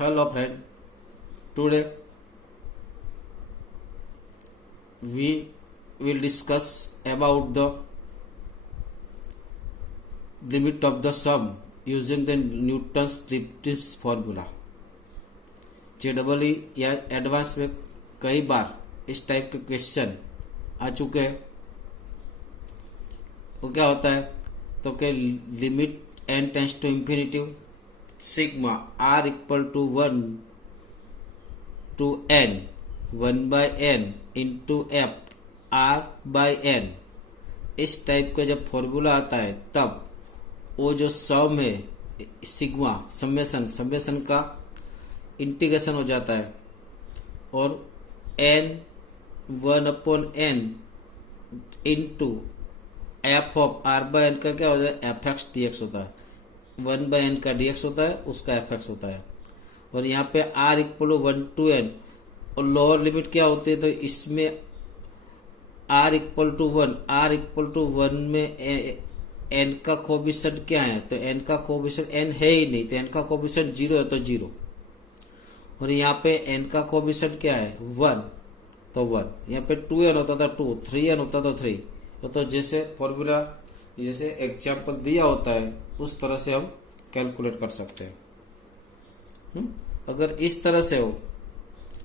Hello friend, today we will discuss about the limit of the sum using the Newton's Lipschitz formula। JEE या advance में कई बार इस type के question आ चुके हैं। वो क्या होता है तो कि limit n tends to infinity sigma r equal to 1 to n 1/n into f r by n। इस टाइप का जब फॉर्मूला आता है तब वो जो सम है सिग्मा समेसन का इंटीग्रेशन हो जाता है और n 1/n into F of r by n का क्या हो जाता है एफ एक्स डी एक्स होता है। 1/n का dx होता है, उसका fx होता है। और यहाँ पे r इक्वल 1 टू n और लोअर लिमिट क्या होती है तो इसमें r इक्वल टू 1 में n का कोएफिशिएंट क्या है तो n का कोएफिशिएंट n है ही नहीं तो n का कोएफिशिएंट 0 है तो 0। और यहाँ पे n का कोएफिशिएंट क्या है 1 तो 1। यहाँ पे 2n होता था 2, 3n होता था 3। तो जैसे फॉर्मूला जैसे एग्जाम्पल दिया होता है उस तरह से हम कैलकुलेट कर सकते हैं। अगर इस तरह से हो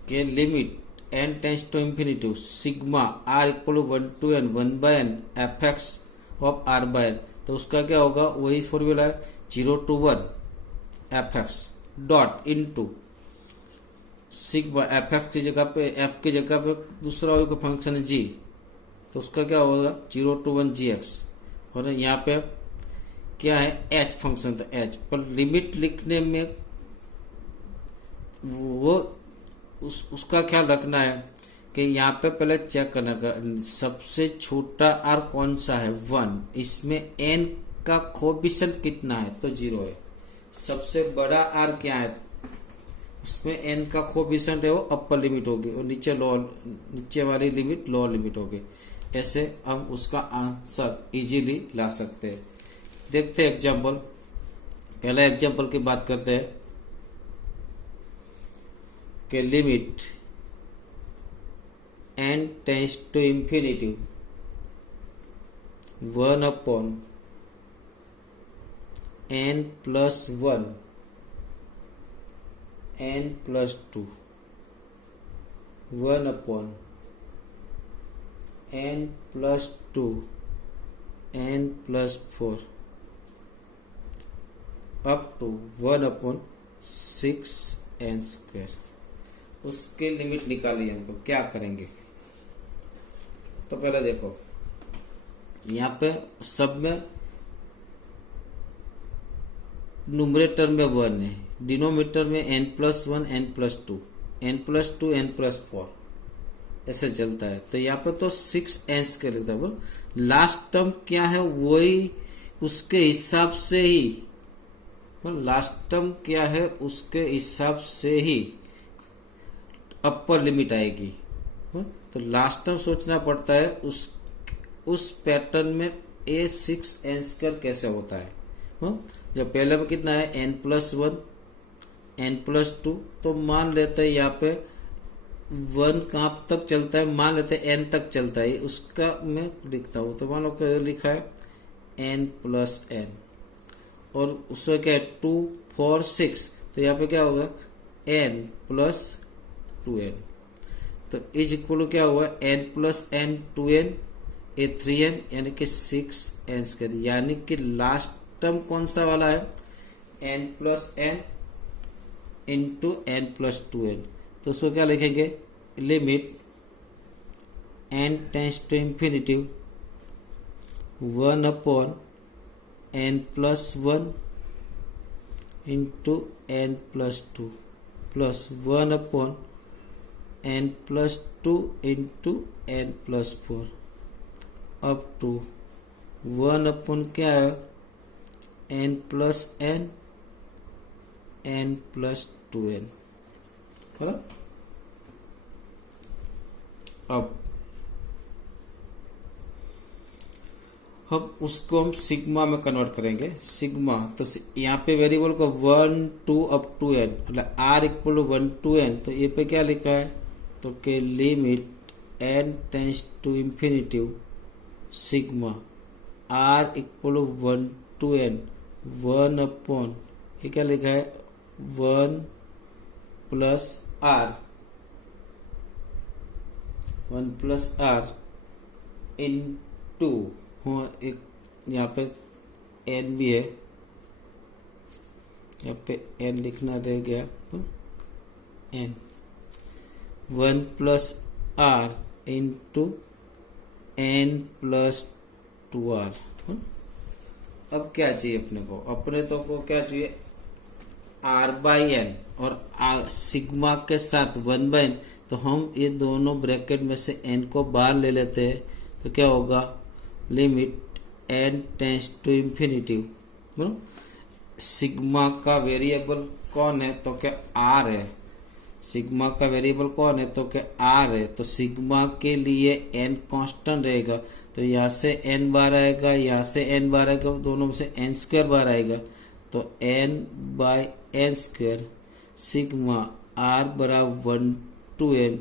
कि limit n tends to infinity sigma r equal 1 to n 1/n f x of r by n तो उसका क्या होगा वही फॉर्मूला है 0 to 1 f x dot into sigma f x की जगह पे f की जगह पे दूसरा फंक्शन है g तो उसका क्या होगा 0 टू 1 जी एक्स। और यहाँ पे क्या है h फंक्शन तो h पर लिमिट लिखने में वो उसका ख्याल रखना है कि यहाँ पे पहले चेक करना का सबसे छोटा r कौन सा है 1। इसमें n का कोएफिशिएंट कितना है तो 0 है। सबसे बड़ा r क्या है उसमें n का कोएफिशिएंट है वो अपर लिमिट होगी और नीचे वाली लिमिट लोअर लिमिट होगी। ऐसे हम उसका आंसर इजीली ला सकते हैं। देखते हैं एग्जाम्पल। पहले एग्जाम्पल की बात करते हैं कि limit n tends to infinity 1/n plus 1 n plus 2 1/n plus 2 n plus 4 up to 1/6n square. उसकी लिमिट निकालिए हमको क्या करेंगे तो पहले देखो यहाँ पे सब में न्यूमरेटर में 1 है डिनोमिनेटर में n plus 1 n plus 2 n plus 2 n plus 4 ऐसे चलता है। तो यहाँ पे तो 6n के लिखता है लास्ट टर्म क्या है वही उसके हिसाब से ही लास्ट टर्म क्या है उसके हिसाब से ही अपर लिमिट आएगी। तो लास्ट टर्म सोचना पड़ता है उस पैटर्न में a6n² कैसे होता है। जब पहले में कितना है n प्लस 1 n प्लस 2 तो मान लेते हैं यहाँ पे 1 कहाँ तक चलता है मान लेते हैं n तक चलता है उसका मैं लिखता हूँ। तो मान लो लिखा है n प्लस n और उसमें क्या है 2 4 6 तो यहाँ पे क्या होगा n प्लस 2n तो इज इक्वल क्या हुआ n प्लस n 2n ए 3n यानी कि 6n²। यानी कि लास्ट टर्म कौन सा वाला है n plus n into n plus 2n। तो उसको क्या लिखेंगे limit n tends to infinity 1/n plus 1 into n plus 2 plus 1/n plus 2 into n plus 4 up to 1/n क्या है n plus n plus 2n। अब हम उसको हम सिग्मा में कन्वर्ट करेंगे। सिग्मा तो यहाँ पे वेरिएबल को 1 2 अप टू n, मतलब r equal to 1 to n, तो ये पे क्या लिखा है, तो के limit n tends to infinity sigma r equal to 1 to n 1 upon, ये क्या लिखा है, 1 plus r, 1 plus r into, एक यहाँ पे n भी है, यहाँ पे n लिखना रह गया, n 1 plus r into n plus 2r। अब क्या चाहिए अपने को, अपने तो को क्या चाहिए, r बाई एन और सिग्मा के साथ 1 बाई एन, तो हम ये दोनों ब्रैकेट में से n को बाहर ले लेते हैं, तो क्या होगा, limit n tends to infinity, sigma का वेरिएबल कौन है, तो क्या r है, सिग्मा का वेरिएबल कौन है, तो क्या r है, तो सिग्मा के लिए n कांस्टेंट रहेगा, तो यहाँ से n बार आएगा, यहाँ से n बार आएगा, दोनों में से n स्क्वायर बार आएगा, तो n by n square sigma r बराबर 1 टू n।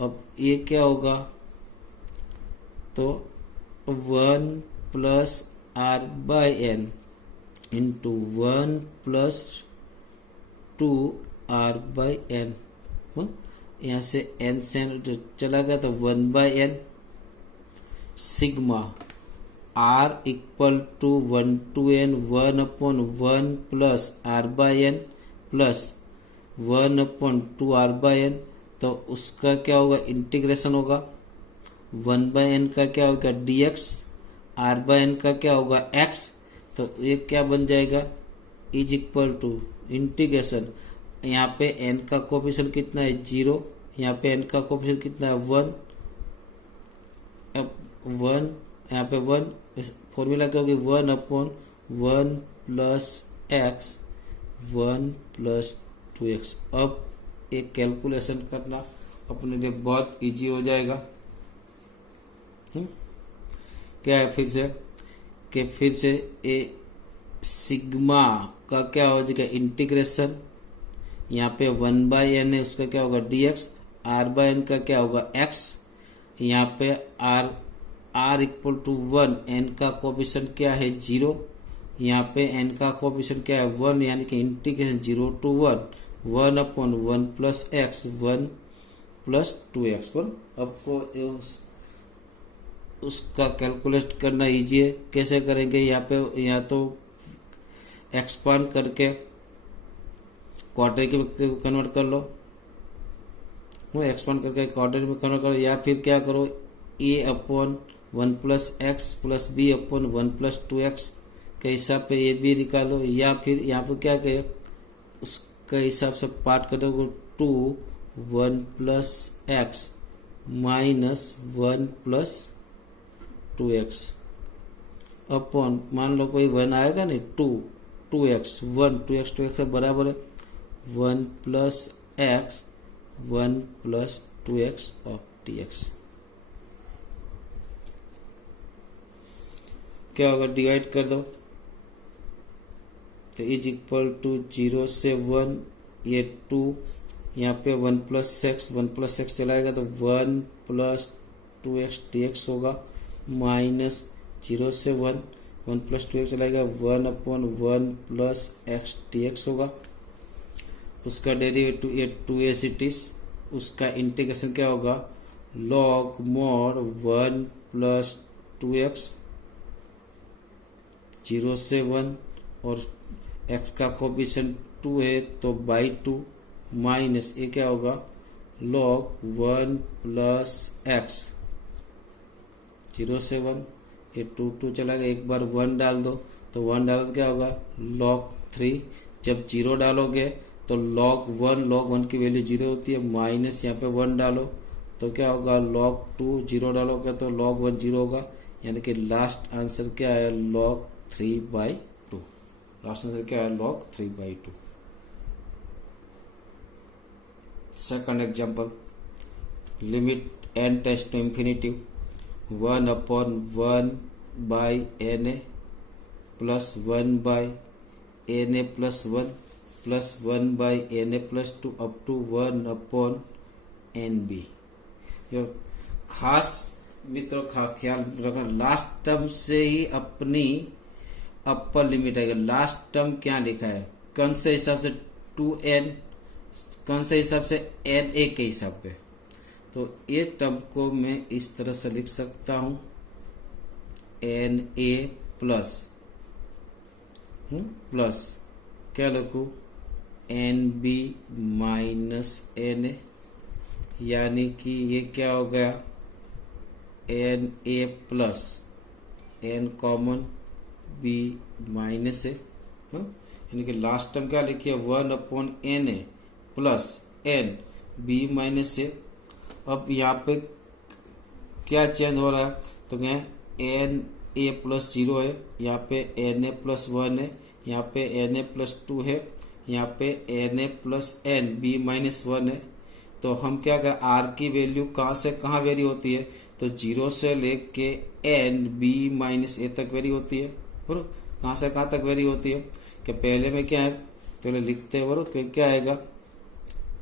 अब ये क्या होगा, तो 1 plus r by n into 1 plus 2 r by n, यहाँ से n से जो चला गया तो 1 by n sigma r equal to 1 to n 1 upon 1 plus r by n plus 1 upon 2 r by n, तो उसका क्या होगा, इंटीग्रेशन होगा, 1 बाई एन का क्या होगा dx, r बाई एन का क्या होगा x, तो ये क्या बन जाएगा, इज इक्वल टू इंटीग्रेशन, यहाँ पे n का कोफिशिएंट कितना है 0, यहाँ पे n का कोफिशिएंट कितना है 1, अब 1 यहाँ पे 1, फॉर्मूला क्या होगी 1 upon 1 plus x 1 plus 2x। अब एक कैलकुलेशन करना अपने लिए बहुत इजी हो जाएगा। क्या है फिर से कि फिर से ए सिग्मा का क्या हो जाएगा इंटीग्रेशन, यहाँ पे 1 बाई एन है उसका क्या होगा dx, r बाई एन का क्या होगा x, यहाँ पे r इक्वल टू 1, n का कोफिशिएंट क्या है 0, यहाँ पे n का कोफिशिएंट क्या है 1, यानी कि integration 0 to 1 upon 1 plus x 1 plus 2x पर। आपको उसका कैलकुलेट करना इजी है, कैसे करेंगे, यहाँ पे यहाँ तो एक्सपांड करके क्वाड्रेटिक में कन्वर्ट कर लो, वो एक्सपांड करके क्वाड्रेटिक में कन्वर्ट करो, या फिर क्या करो a upon 1 plus x plus b upon 1 plus 2x के हिसाब पे ये भी निकालो, या फिर यहाँ पे क्या कहे उसके हिसाब से पार्ट कर दो 2 1 plus x minus 1 plus 2x upon, मान लो कोई 1 आएगा नहीं, 2x 1 2x से बराबर है 1 plus x 1 plus 2x of dx। क्या होगा, डिवाइड कर दो, तो इज इक्वल टू 0 से 1, ये 2, यहाँ पे 1 प्लस एक्स चलाएगा तो 1 प्लस 2x dx होगा, माइनस 0 से 1 प्लस 2x चलाएगा 1 अपॉन 1 प्लस एक्स dx होगा, उसका डेरिवेटिव ये 2a इट इज, उसका इंटीग्रेशन क्या होगा log mod 1 प्लस 2x 0 से 1 और x का कोफिशिएंट 2 है तो बाई 2 माइनस ये क्या होगा log 1 प्लस एक्स 0 से 1, ये 2 चला गया, एक बार 1 डाल दो तो 1 डालो तो क्या होगा log 3, जब 0 डालोगे तो log 1 की वैल्यू 0 होती है, माइनस यहाँ पे 1 डालो तो क्या होगा log 2, 0 डालोगे तो log 1 0 होगा, यानी कि लास्ट आंसर क्या है log 3/2, लास्ट आंसर क्या है log 3/2। Second example, limit n tends to infinity 1 upon 1 by n a plus 1 by n a plus 1 plus 1 by n a plus 2 up to 1 upon n b. जो खास मित्रों ख्याल रखना, last term से ही अपनी upper limit आएगा। Last term क्या लिखा है, कौन से हिसाब से 2n, कौन से हिसाब से एन ए के हिसाब पे। तो ये टर्म को मैं इस तरह से लिख सकता हूं, एन ए प्लस प्लस क्या लिखूं, n b minus n a, यानी कि ये क्या हो गया, n a plus n common b minus a, यानी कि लास्ट टर्म क्या लिखिए 1 upon n a plus n b minus a. अब यहाँ पे क्या चेंज हो रहा है, तो क्या एन ए प्लस 0 है, यहाँ पे एन ए प्लस 1 है, यहाँ पे एन ए प्लस 2 है, यहाँ पे n a plus n b minus 1 है। तो हम क्या करें, आर की वैल्यू कहाँ से कहाँ वेरी होती है, तो 0 से लेके एन बी माइनस ए तक वेरी होती है। बराबर, कहाँ से कहाँ तक वेरी होती है, कि पहले में क्या है, पहले लिखते हैं बराबर, क्या आएगा,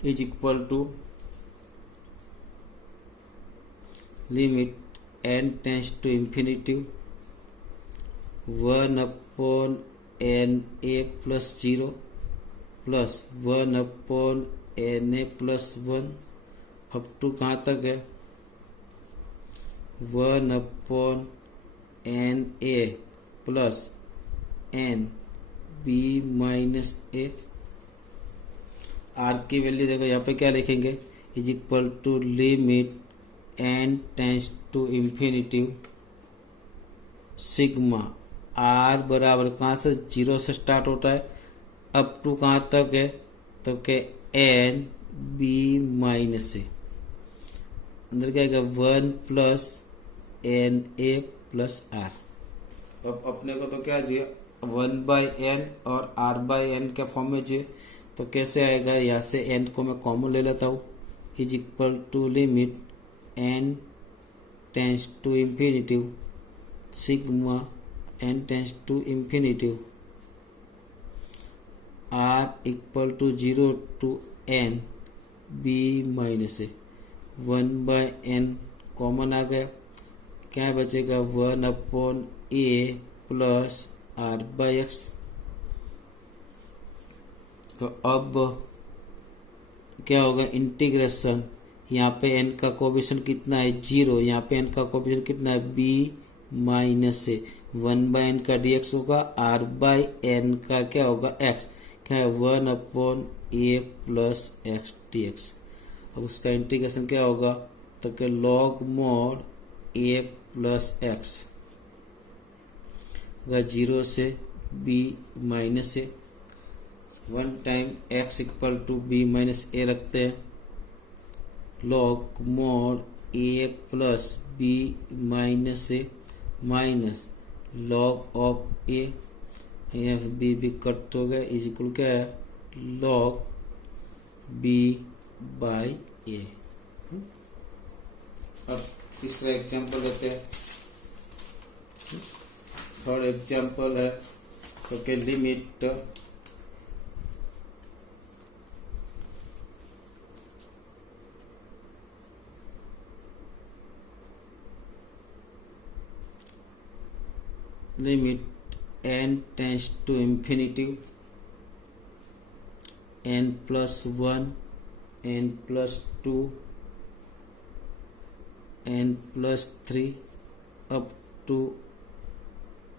is equal to limit n tends to infinity 1 upon n a plus 0 plus 1 upon n a plus 1 up to कहाँ तक है, 1 upon n a plus n b minus a. R की वैल्यू देखो यहाँ पे क्या लिखेंगे, is equal to limit n tends to infinity sigma r बराबर कहाँ से 0 से स्टार्ट होता है अप टू कहाँ तक है, तो के एन बी माइनस ए, अंदर क्या आएगा 1 plus n a plus r. अब अपने को तो क्या चाहिए, 1 बाई एन और आर बाई एन के फॉर्म में चाहिए। तो कैसे आएगा, यहाँ से एन को मैं कॉमन ले लेता हूँ, is equal to limit n tends to infinity sigma n tends to infinity r equal to 0 to n b minus a. 1 by n common आ गया, क्या बचेगा 1 upon a plus r by x. तो अब क्या होगा, इंटीग्रेशन, यहाँ पे n का कोएफिशिएंट कितना है 0, यहाँ पे n का कोएफिशिएंट कितना है b minus a, 1 by N का dx होगा, r बाई एन का क्या होगा x, क्या है 1 upon a plus x dx। अब उसका इंटीग्रेशन क्या होगा, तो क्या log mod a plus x होगा 0 से b minus a, 1 time x equal to b minus a रखते हैं, log mod a plus b minus a minus log of a, b भी कट हो गया, इज इक्वल क्या है log b बाई a। अब तीसरा एग्जाम्पल लेते हैं, थर्ड एग्जाम्पल है, तो के limit limit n tends to infinity n plus 1 n plus 2 n plus 3 up to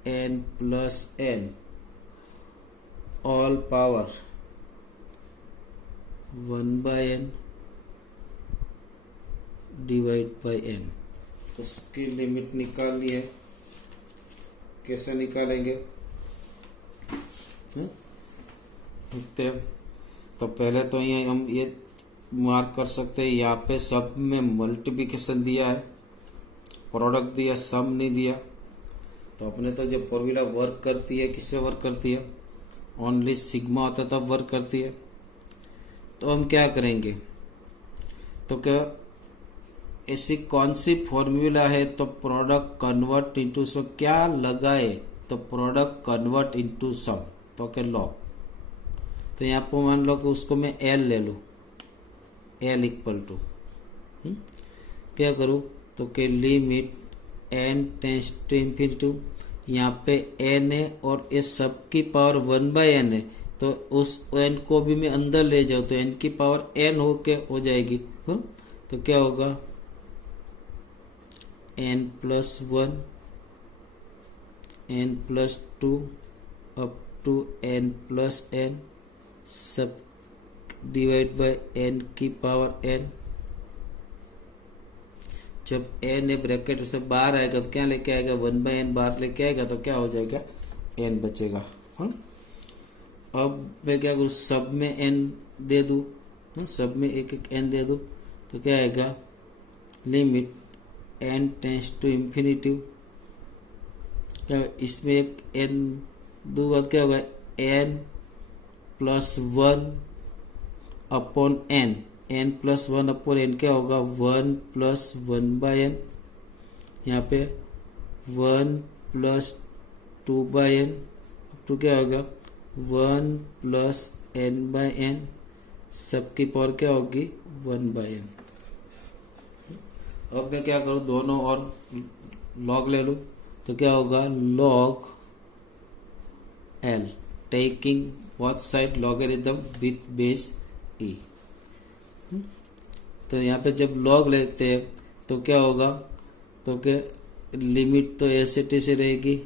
n plus n all power 1 by n divide by n। उसकी लिमिट निकालनी है, कैसे निकालेंगे, देखते हैं। तो पहले तो ये हम ये मार्क कर सकते हैं, यहाँ पे सब में मल्टीप्लिकेशन दिया है, प्रोडक्ट दिया, सम नहीं दिया। तो अपने तो जो फॉर्मूला वर्क करती है, किस पे वर्क करती है, ओनली सिग्मा होता है तब वर्क करती है। तो हम क्या करेंगे, तो क्या ऐसी कौन सी फॉर्मूला है तो प्रोडक्ट कन्वर्ट इनटू सम, क्या लगाए तो प्रोडक्ट कन्वर्ट इनटू सम, तो के लॉग। तो यहाँ पर मान लो कि उसको मैं एल ले लूँ, एल इक्वल टू क्या करूँ तो के limit n tends to infinity, यहाँ पे एन है और इस सब की पावर 1/n है, तो उस एन को भी मैं अंदर ले जाऊँ तो एन की पावर एन हो जाएगी। तो क्या होगा n+1 n+2 up to n+n सब डिवाइड बाय n की पावर n। जब n ए ब्रैकेट से बाहर आएगा तो क्या लेके आएगा 1/n बाहर लेके आएगा तो क्या हो जाएगा n बचेगा। अब मैं क्या करूँ सब में n दे दूँ, सब में एक एक n दे दूँ तो क्या आएगा limit n tends to infinity, क्या इसमें एक n दूंगा तो क्या होगा n+1 upon n, n+1 upon n क्या होगा 1+1/n, यहाँ पे 1+2/n तो क्या होगा 1+n/n, सबकी पावर क्या होगी 1/n। अब मैं क्या करूँ दोनों और लॉग ले लूँ तो क्या होगा log l taking both side logarithm with base e। तो यहाँ पे जब लॉग लेते हैं तो क्या होगा तो क्या लिमिट तो ऐसे टी से रहेगी,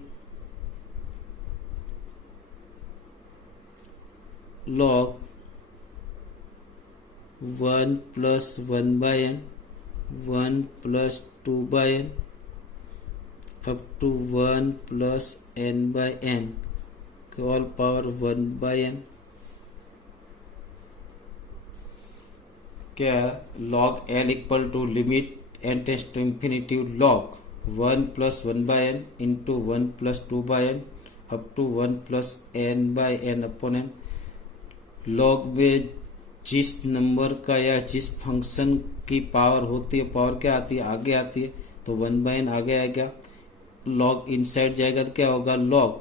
log 1+1/n 1+2/n up to 1+n/n all power 1/n। क्या log l equal to limit n tends to infinity log 1+1/n into 1+2/n up to 1+n/n upon n। log में जिस नंबर का या जिस फंक्शन की पावर होती है, power क्या आती है आगे आती है, तो 1/n आगे आएगा, log इनसाइड जाएगा तो क्या होगा log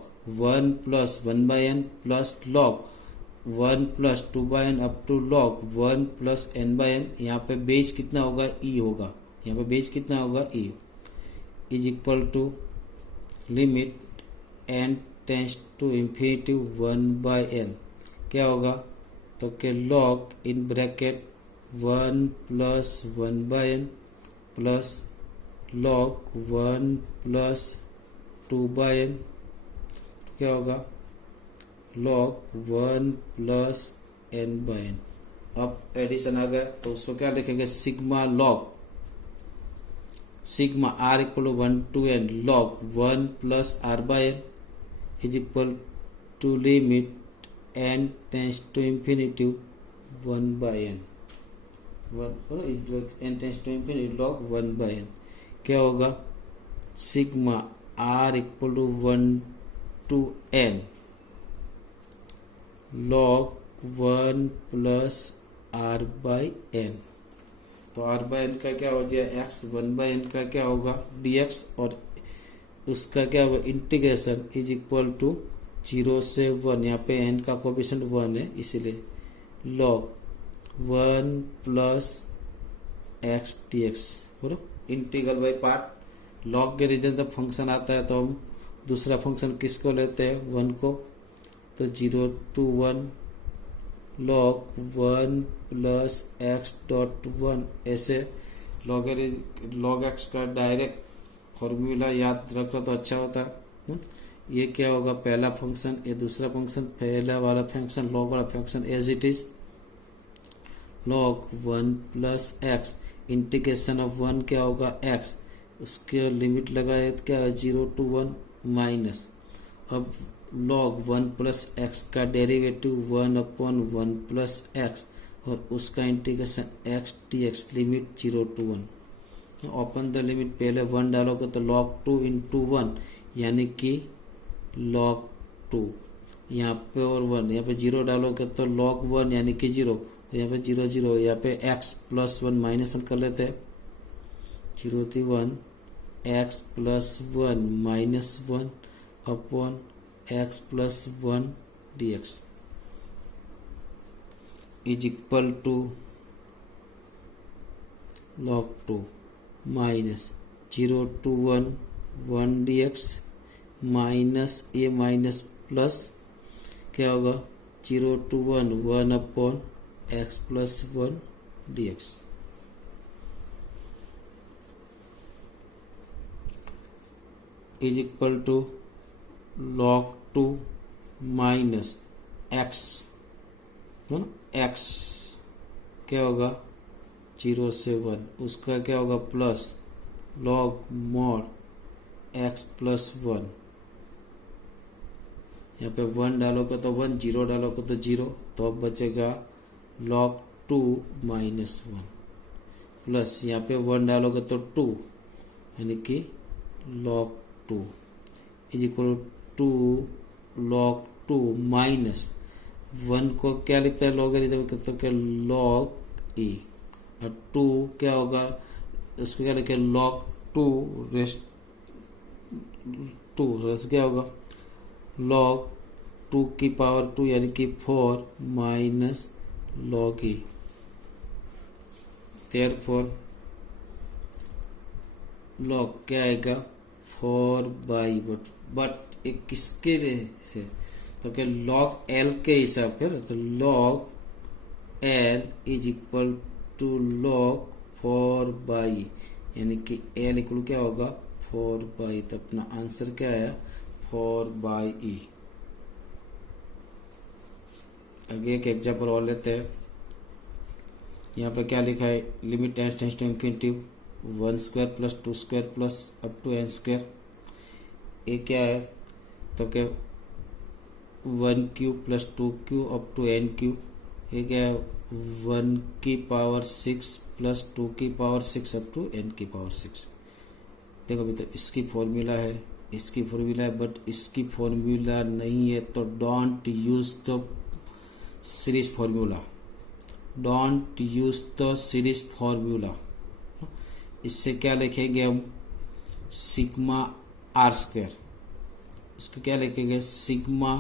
1+1/n plus log 1+2/n up to log 1+n/n। यहाँ पे बेस कितना होगा e होगा, यहाँ पे बेस कितना होगा e is equal to limit n tends to infinity 1/n क्या होगा तो के log in bracket 1+1/n plus log 1+2/n क्या होगा log 1+n/n। अब एडिशन आ गया तो उसको क्या लिखेंगे sigma log sigma r equal to 1 to n log 1+r/n is equal to limit n tends to infinity 1/n n tends to infinity log 1/n क्या होगा sigma r equal to 1 to n log 1+r/n। तो r/n का क्या हो जाएगा x, 1/n का क्या होगा dx और उसका क्या होगा इंटीग्रेशन इज इक्वल टू 0 से 1, यहाँ पे n का कोएफिशिएंट 1 है इसीलिए log 1+x dx बोलो इंटीग्रल बाई पार्ट। log के रीजन जब फंक्शन आता है तो हम दूसरा फंक्शन किसको लेते हैं 1 को, तो 0 to 1 log 1+x.1 ऐसे log x का डायरेक्ट फॉर्मूला याद रखो तो अच्छा होता है। ये क्या होगा पहला फंक्शन, ये दूसरा फंक्शन, पहला वाला फंक्शन log वाला function as it is log 1+x integration of 1 क्या होगा x, उसके लिमिट लगाए तो क्या है 0 to 1 माइनस, अब log 1+x का डेरिवेटिव 1/1+x और उसका integration x dx limit 0 to 1। Open the limit पहले 1 डालोगे तो log 2 into 1 यानी कि log 2 यहाँ पे और 1 यहाँ पे 0 डालोगे तो log 1 यानी कि 0, यहाँ पे 0 0 यहाँ पे x+1 -1 कर लेते हैं 0 थी 1 x plus 1 minus 1 upon x plus 1 dx is equal to log 2 minus 0 to 1 1 dx minus ये माइनस प्लस क्या होगा 0 to 1 1 upon x plus 1 dx is equal to log 2 minus x x क्या होगा 0 से 1 उसका क्या होगा plus log mod x plus 1 यहाँ पे 1 डालोगे तो 1 0 डालोगे तो 0 तो अब बचेगा log 2 माइनस 1 प्लस यहाँ पे 1 डालोगे तो 2 यानी कि log 2 is equal to log 2 minus 1 को क्या लिखता है लॉगरिथम तो क्या log e और 2 क्या होगा उसको क्या लिखे log 2 रेस्ट 2 क्या होगा log 2 की पावर 2 यानी कि 4 minus log e therefore log क्या आएगा 4 बाई बट एक किसके से तो क्या log l के हिसाब से तो log l is equal to log 4 by यानी कि l इक्वल क्या होगा 4 बाई तो अपना आंसर क्या आया 4 बाई ई। आगे एक एग्जाम्पल और लेते हैं। यहाँ पे क्या लिखा है limit n tends to infinity 1 square plus 2 square plus up to n square. ये क्या है तो क्या 1 cube plus 2 cube up to n cube. ये क्या है 1 की पावर 6 प्लस 2 की पावर 6 अप टू n की पावर 6। देखो अभी तो इसकी फॉर्मूला है इसकी फॉर्मूला है बट इसकी फॉर्मूला नहीं है तो don't use the series formula don't use the series formula. इससे क्या लिखेंगे हम सिग्मा आर स्क्वायर उसको क्या लिखेंगे सिग्मा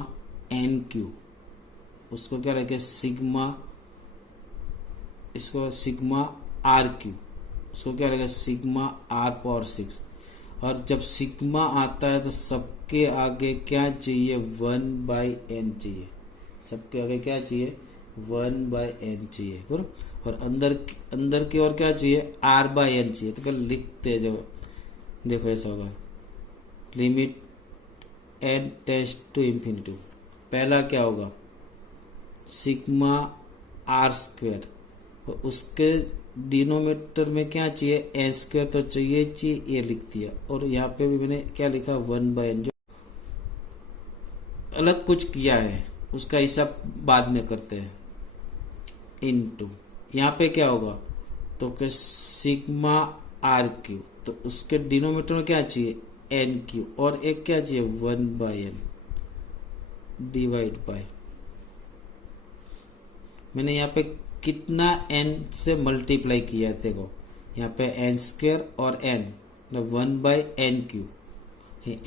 एन क्यू उसको क्या लिखेंगे सिग्मा इसको सिग्मा आर क्यू उसको क्या लिखेंगे सिग्मा आर पावर 6। और जब सिग्मा आता है तो सबके आगे क्या चाहिए 1 बाई एन चाहिए सबके आगे क्या चाहिए 1 बाई एन चाहिए बराबर। और अंदर की ओर क्या चाहिए आर बाई एन चाहिए तो पहले लिखते हैं जब देखो ऐसा होगा limit n tends to infinity पहला क्या होगा सिग्मा आर स्क्वायर और उसके डिनोमिनेटर में क्या चाहिए एन स्क्वायर तो चाहिए ये लिख दिया। और यहाँ पे भी मैंने क्या लिखा 1 बाई एन जो अलग कुछ किया है उसका हिसाब बाद में करते हैं इनटू यहाँ पे क्या होगा तो कि सिग्मा आर क्यू तो उसके डिनोमिनेटर में क्या चाहिए एन क्यू और एक क्या चाहिए 1 बाई एन डिवाइड बाय मैंने यहाँ पे कितना n से मल्टीप्लाई किया है देखो यहाँ पे n स्क्वायर और n मतलब 1 by n q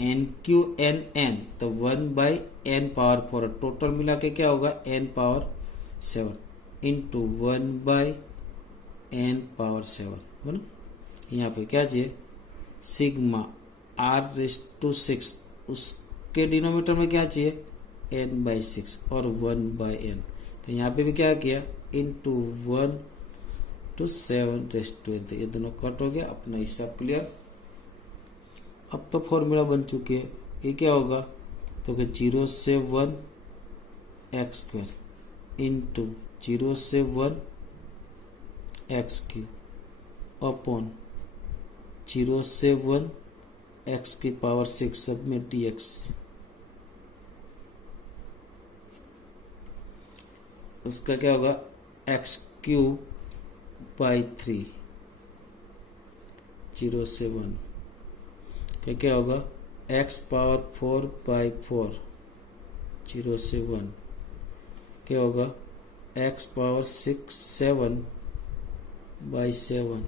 n q n n तो 1 बाई एन पावर 4 टोटल मिला के क्या होगा n power 7 into 1 by n power 7 बोलो। यहाँ पे क्या चाहिए सिग्मा आर रेस टू 6 उसके डिनोमिनेटर में क्या चाहिए n बाई 6 और 1 बाई एन तो यहाँ पे भी क्या किया into 1 to 7 raise to n. ये दोनों कट हो गया अपना हिसाब क्लियर। अब तो फॉर्मूला बन चुकी है ये क्या होगा तो कि 0 से 1 एक्स स्क्वायर इंटू 0 से 1 एक्स क्यूब अपॉन 0 से 1 एक्स की पावर 6 सब में dx उसका क्या होगा एक्स क्यूब बाई 3 0 से 1 क्या होगा एक्स पावर 4 बाई 4 0 से 1 क्या होगा एक्स पावर 7 बाई 7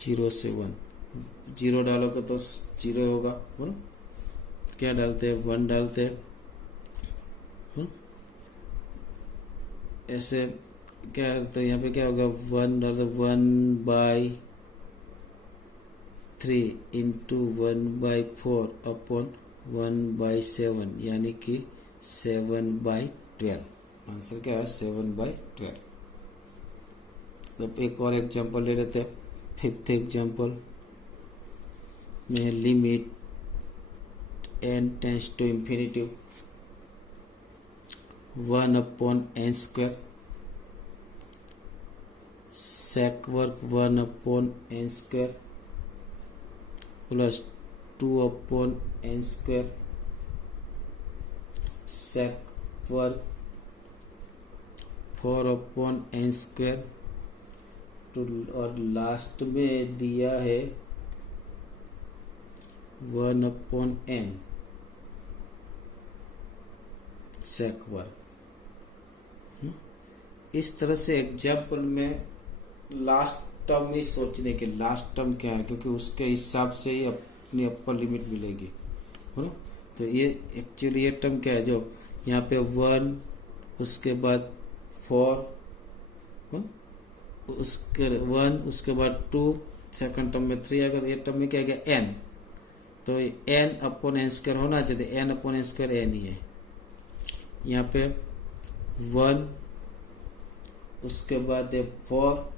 0 से 1, 0 डालोगे तो 0 होगा, बोलो क्या डालते हैं, 1 डालते हैं, ऐसे क्या करते हैं, यहाँ पे क्या होगा, 1 डालते 1/3 इंटू 1/4 अपॉन 1/7 यानी कि 7/12। आंसर क्या है, 7/12। अब एक और एग्जांपल ले लेते हैं, 5th एग्जांपल में limit n tends to infinity 1/n², sec वर्ग 1/n² प्लस 2/n², sec वर्ग 4/n² तो और लास्ट में दिया है 1/n sec वर्ग। इस तरह से एग्जाम्पल में लास्ट टर्म ही सोचने के, लास्ट टर्म क्या है, क्योंकि उसके हिसाब से ही अपनी अपर लिमिट मिलेगी, है ना। तो ये एक्चुअली ये टर्म क्या है, जो यहाँ पे 1 उसके बाद 4 उसके 1 उसके बाद 2 सेकंड टर्म में 3 आएगा, तो ये टर्म में क्या आएगा n, तो n/n² होना चाहिए, n/n² n ही है। यहाँ पे 1 उसके बाद 4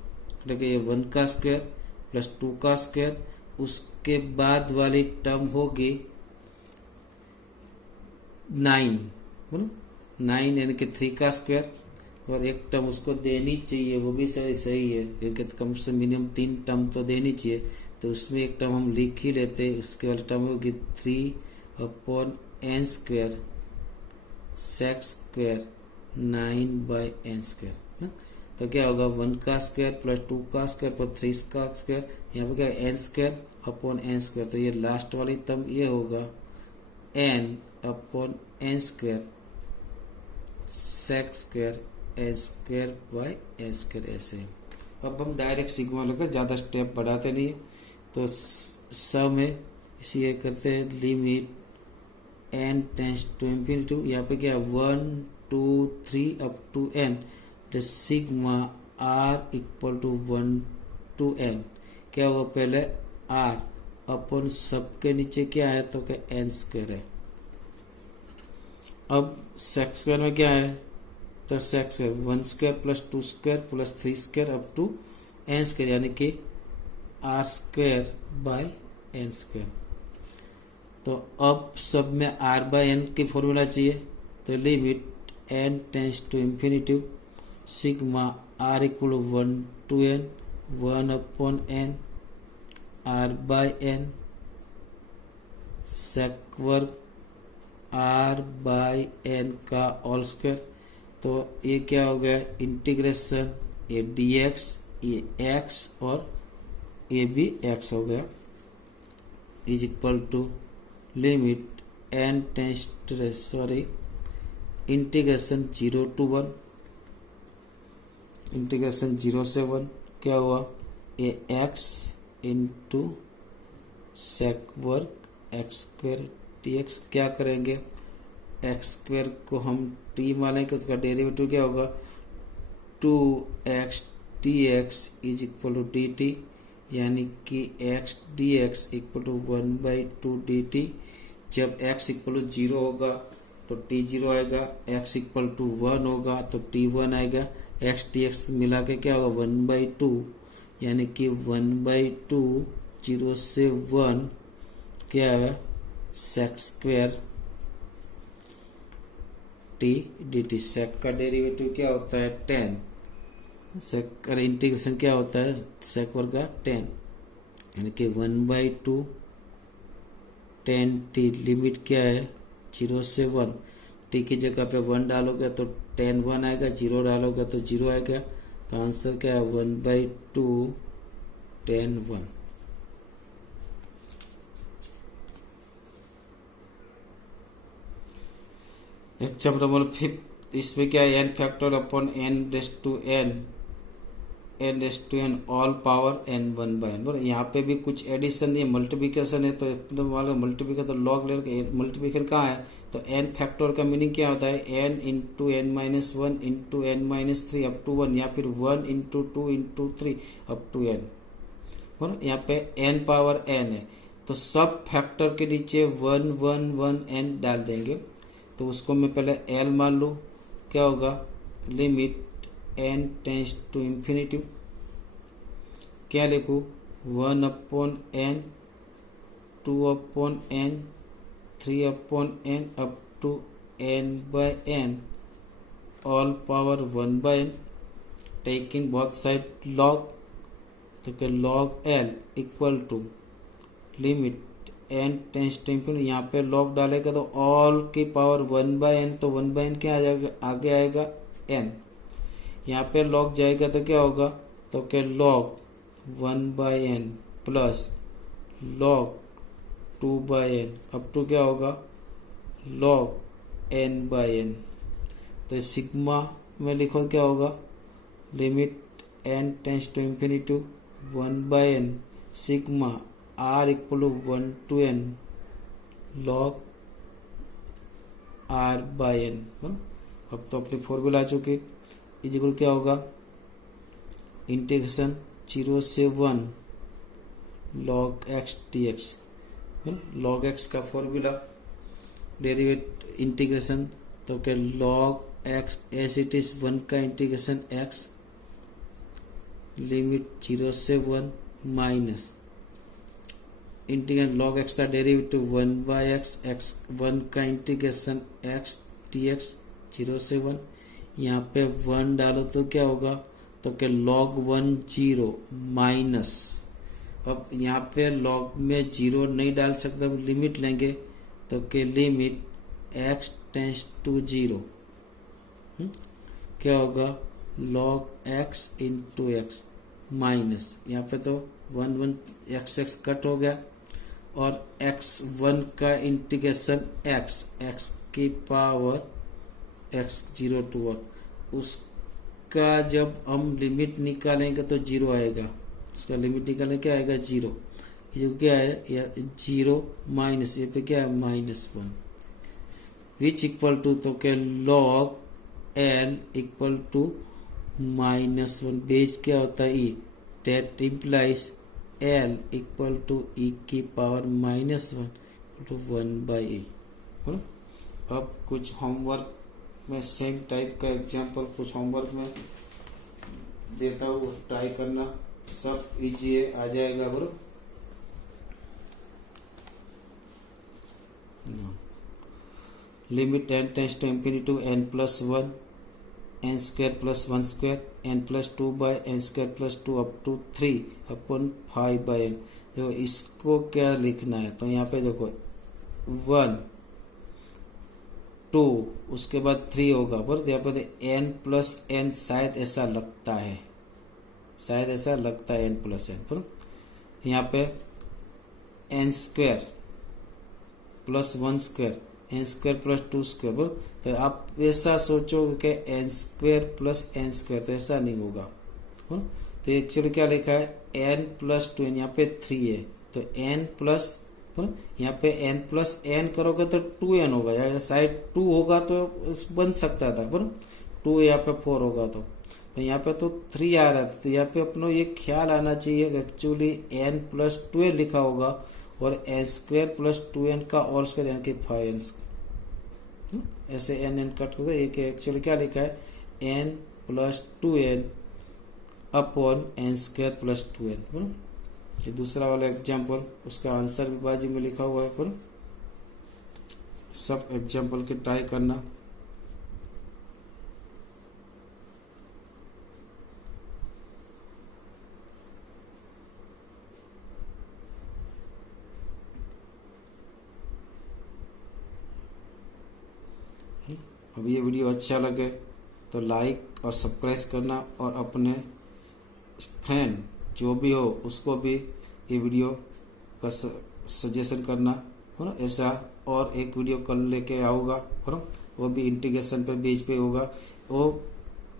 देखिए 1 का स्क्वायर प्लस 2 का स्क्वायर, उसके बाद वाली टर्म होगी 9, 9 यानी कि 3 का स्क्वायर, और एक टर्म उसको देनी चाहिए, वो भी सही है, क्योंकि कम से मिनिमम 3 टर्म तो देनी चाहिए, तो उसमें एक टर्म हम लिख ही लेते हैं। उसके वाली टर्म होगी 3/n² sec² 9/n²। तो क्या होगा, 1 का स्क्वायर प्लस 2 का स्क्वायर प्लस 3 का स्क्वायर, यहाँ पे क्या n²/n², तो ये लास्ट वाली टर्म ये होगा n/n² sec² n²/n²। ऐसे अब हम डायरेक्ट सिग्मा लेकर ज़्यादा स्टेप बढ़ाते नहीं है, तो सम है इसी करते हैं, limit n tends to infinity, यहाँ पे क्या 1 2 3 up to n, sigma r equal to 1 to n, क्या हुआ पहले r अपन सबके नीचे क्या है, तो क्या n² है। अब sec² में क्या है, तो sec² 1² plus 2² plus 3² up to n² यानी कि r²/n²। तो अब सब में r/n की फॉर्मूला चाहिए, तो limit n tends to infinity sigma r equal 1 to n 1/n r/n sec वर्ग r/n का होल स्क्वायर। तो ये क्या हो गया, इंटीग्रेशन ये dx, ये x और ये भी x हो गया, is equal to limit n tends to integration 0 to 1 integration 0 से 1 क्या हुआ, ए x इंटू सेक वर्ग x² dx। क्या करेंगे, x² को हम t मानेंगे तो उसका डेरिवेटिव क्या होगा, 2x dx is equal to dt, यानी कि x dx equal to 1/2 dt। जब x इक्वल टू 0 होगा तो t 0 आएगा, x इक्वल टू 1 होगा तो t 1 आएगा, x dx मिला के क्या होगा 1/2, यानी कि 1/2 0 से 1 क्या है sec² t dt। सेक का डेरिवेटिव क्या होता है 10, सेक का इंटीग्रेशन क्या होता है सेक वर्ग का 10, यानी कि 1/2 10t, लिमिट क्या है 0 से 1, t की जगह पे 1 डालोगे तो 10 1 आएगा, 0 डालोगे तो 0 आएगा, तो आंसर क्या है 1/2 10 1। एग्जाम्पल 5, इसमें क्या है n factor upon n raise to n n raise to n all power n 1/n बराबर। यहाँ पे भी कुछ एडिशन है, मल्टीप्लिकेशन है, तो मल्टीप्लिकेशन तो लॉग लेकर मल्टीप्लिकेशन कहाँ है, तो एन फैक्टर का मीनिंग क्या होता है, n into n minus one into n minus three up to one, या फिर one into two into three up to n बराबर। यहाँ पे एन पावर एन है, तो सब फैक्टर के नीचे 1 1 1 एन डाल देंगे। तो उसको मैं पहले एल मान लूँ, क्या होगा, limit n tends to infinity, क्या लिखूँ, 1/n 2/n 3/n up to n/n all power 1/n, taking both side log, तो क्या log l equal to limit n tends to infinity, यहाँ पे लॉग डालेगा तो ऑल की पावर 1/n, तो 1/n क्या आ जाएगा, आगे आएगा n, यहाँ पे लॉग जाएगा तो क्या होगा, तो क्या log 1/n plus log 2/n up to क्या होगा, लॉग n/n। तो सिग्मा में लिखो क्या होगा, limit n tends to infinity 1/n sigma r equal to 1 to n log r/n। अब तो अपनी फॉर्मूला आ चुकी, इक्वल क्या होगा, इंटीग्रेशन 0 से 1 log x dx, log x का फॉर्मूला डेरिवेट इंटीग्रेशन, तो क्या log x as it is 1 का इंटीग्रेशन x लिमिट 0 से 1 माइनस इंटीग्रेशन log x का डेरिवेटिव 1/x x 1 का इंटीग्रेशन x dx 0 से 1, यहाँ पे 1 डालो तो क्या होगा, तो क्या log 1 0 माइनस, अब यहाँ पे log में 0 नहीं डाल सकता, लिमिट लेंगे तो क्या लिमिट x टेंस टू 0 क्या होगा, log x into x minus, यहाँ पे तो 1 1 x कट हो गया, और x1 का इंटीग्रेशन x की पावर x 0 to 1, उसका जब हम लिमिट निकालेंगे तो 0 आएगा, उसका लिमिट निकालेंगे क्या आएगा 0, ये क्या है 0 माइनस, ये पे क्या है -1 विच इक्वल टू, तो क्या log l equal to -1, base क्या होता है e, that implies l equal to e की पावर -1 टू 1/e। अब कुछ होमवर्क में सेम टाइप का एग्जांपल कुछ होमवर्क में देता हूँ, ट्राई करना, सब इजी है, आ जाएगा बरो। Limit n tends to infinity n plus 1 n square plus 1 square n plus 2/n square plus 2 up to 3/5/n। देखो इसको क्या लिखना है, तो यहाँ पे देखो 1 2 उसके बाद 3 होगा, पर यहाँ पे n प्लस n शायद ऐसा लगता है, शायद ऐसा लगता है n प्लस n, पर यहाँ पे n square plus 1 square n square plus 2 square, तो आप ऐसा सोचोगे कि n square plus n square, तो ऐसा नहीं होगा। तो एक्चुअली क्या लिखा है n प्लस 2n, यहाँ पे 3 है, तो n प्लस, यहाँ पे n प्लस n करोगे तो 2n होगा, या साइड 2 होगा तो बन सकता था, पर 2 यहाँ पे 4 होगा, तो यहाँ पे तो 3 आ रहा था, तो यहाँ पे अपना ये ख्याल आना चाहिए एक्चुअली n प्लस 2n लिखा होगा, और n स्क्वायर प्लस 2n का ऑल स्क्वायर यानी कि 5n, ऐसे n कट होगा, एक एक्चुअली क्या लिखा है n plus 2n upon n square plus 2n। ये दूसरा वाला एग्जाम्पल, उसका आंसर भी बाजू में लिखा हुआ है, पर सब एग्जाम्पल के ट्राई करना। अब ये वीडियो अच्छा लगे तो लाइक और सब्सक्राइब करना, और अपने फ्रेंड जो भी हो उसको भी ये वीडियो का सजेशन करना, है ना। ऐसा और एक वीडियो कल लेके आऊँगा, है ना, वो भी इंटीग्रेशन पर बेस पे होगा, वो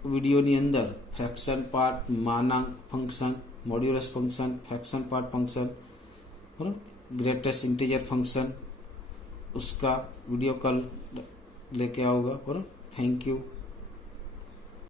વિડીયોની અંદર ફ્રેક્શન પાર્ટ, માનાંક function, modulus function, fraction part function, greatest integer function, उसका वीडियो कल लेके आऊँगा। Thank you.